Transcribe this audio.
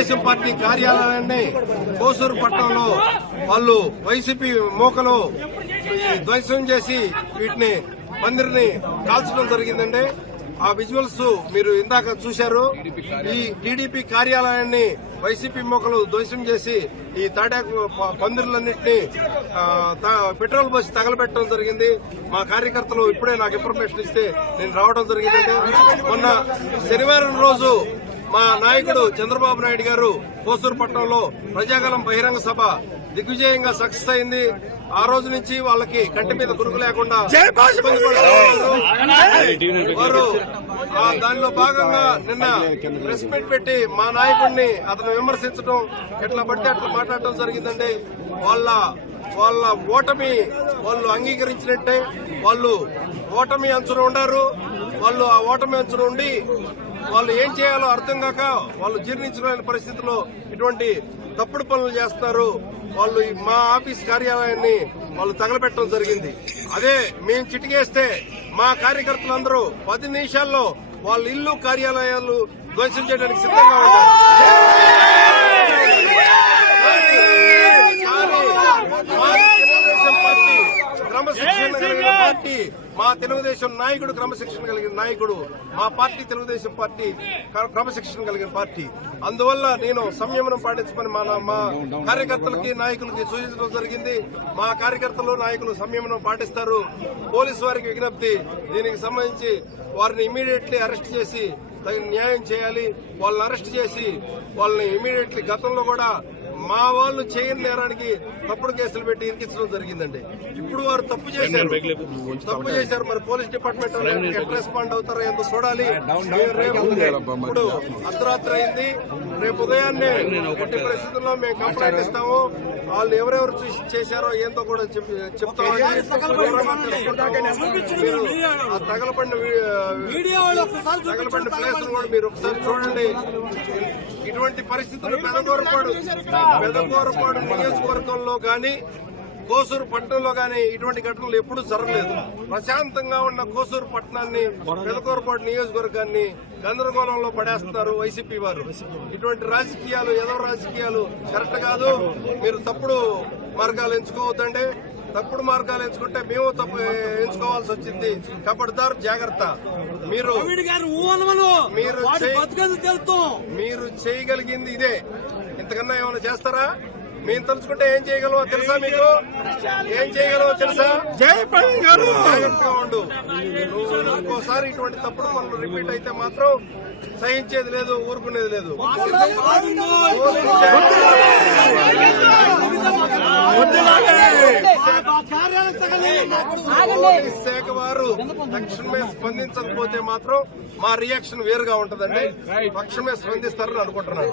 Telugu Desam party కార్యాలయాన్ని కోసూరు పట్టణంలో వాళ్ళు వైసీపీ మోకలు ధ్వంసం చేసి వీటిని మందిరిని కాల్చడం జరిగిందండి. ఆ విజువల్స్ మీరు ఇందాక చూశారు. ఈ టీడీపీ కార్యాలయాన్ని వైసీపీ మొక్కలు ధ్వంసం చేసి ఈ తాటాకు ప- పందిర్లన్నింటినీ పెట్రోల్ బస్ తగలబెట్టడం జరిగింది. మా కార్యకర్తలు ఇప్పుడే నాకు ఇన్ఫర్మేషన్ ఇస్తే నేను రావడం జరిగిందండి. మొన్న శనివారం రోజు మా నాయకుడు చంద్రబాబు నాయుడు గారు కోసూరుపట్నంలో ప్రజాగలం బహిరంగ సభ దిగ్విజయంగా సక్సెస్ అయింది. ఆ రోజు నుంచి వాళ్ళకి కంటి మీద కురుకు లేకుండా. వారు ఆ దానిలో భాగంగా నిన్న ప్రెస్ మీట్ పెట్టి మా నాయకుడిని అతను విమర్శించడం ఎట్లా పడితే అట్లా మాట్లాడటం జరిగిందండి. వాళ్ళ వాళ్ళ ఓటమి వాళ్ళు అంగీకరించినట్టే వాళ్ళు ఓటమి అంచున ఉండారు. వాళ్ళు ఆ ఓటమి అంచున ఉండి వాళ్ళు ఏం చేయాలో అర్థం కాక వాళ్ళు జీర్ణించలేని పరిస్థితిలో ఇటువంటి తప్పుడు పనులు చేస్తారు. వాళ్ళు మా ఆఫీస్ కార్యాలయాన్ని వాళ్ళు తగలబెట్టడం జరిగింది. అదే మేము చిటికేస్తే మా కార్యకర్తలందరూ పది నిమిషాల్లో వాళ్ళ ఇల్లు కార్యాలయాలు ధ్వంసం చేయడానికి సిద్ధంగా ఉంటారు మా తెలుగుదేశం పార్టీ క్రమశిక్షణ కలిగిన పార్టీ మా తెలుగుదేశం నాయకుడు క్రమశిక్షణ కలిగిన నాయకుడు మా పార్టీ తెలుగుదేశం పార్టీ క్రమశిక్షణ కలిగిన పార్టీ. అందువల్ల నేను సంయమనం పాటించమని మా మా కార్యకర్తలకి నాయకులకి సూచించడం జరిగింది. మా కార్యకర్తలు నాయకులు సంయమనం పాటిస్తారు. పోలీసు వారికి విజ్ఞప్తి దీనికి సంబంధించి వారిని ఇమీడియట్లీ అరెస్ట్ చేసి తగిన న్యాయం చేయాలి. వాళ్ళని అరెస్ట్ చేసి వాళ్ళని ఇమీడియట్లీ గతంలో కూడా మా వాళ్ళు చేయని నేరానికి తప్పుడు కేసులు పెట్టి ఇరికించడం జరిగిందండి. ఇప్పుడు వారు తప్పు చేశారు. తప్పు చేశారు. మరి పోలీస్ డిపార్ట్మెంట్ రెస్పాండ్ అవుతారో ఎంతో చూడాలి. ఇప్పుడు అర్ధరాత్రి అయింది. రేపు ఉదయాన్నే ఎట్టి పరిస్థితుల్లో మేము కంప్లైంట్ ఇస్తాము. వాళ్ళు ఎవరెవరు చూసి చేశారో ఏందో కూడా చెప్- చెప్తామని. మీరు ఆ తగలబడిన వీ- తగలబడిన ప్లేస్ కూడా మీరు ఒకసారి చూడండి. ఇటువంటి పరిస్థితులు పెదగోరపాడు పెదగోరపాడు నియోజకవర్గంలో గాని కోసూరు పట్టణంలో గాని ఇటువంటి ఘటనలు ఎప్పుడూ జరగలేదు. ప్రశాంతంగా ఉన్న కోసూరు పట్టణాన్ని పెదకూరపాడు నియోజకవర్గాన్ని గందరగోళంలో పడేస్తున్నారు వైసీపీ వారు. ఇటువంటి రాజకీయాలు ఏదో రాజకీయాలు కరెక్ట్ కాదు. మీరు తప్పుడు మార్గాలు ఎంచుకోవద్దండి. తప్పుడు మార్గాలు ఎంచుకుంటే మేము తప్పు ఎంచుకోవాల్సి వచ్చింది. కబడ్దారు జాగ్రత్త. మీరు మీరు చేయగలిగింది ఇదే. ఇంతకన్నా ఏమైనా చేస్తారా? మేము తలుచుకుంటే ఏం చేయగలమో తెలుసా మీకు? ఏం చేయగలమో తెలుసా? జై గారు! జాగ్రత్తగా ఉండు. ఇంకోసారి ఇటువంటి తప్పుడు పనులు రిపీట్ అయితే మాత్రం సహించేది లేదు ఊరుకునేది లేదు. పోలీస్ శాఖ వారు తక్షణమే స్పందించకపోతే మాత్రం మా రియాక్షన్ వేరుగా ఉంటదండి. తక్షణమే స్పందిస్తారని అనుకుంటున్నాను.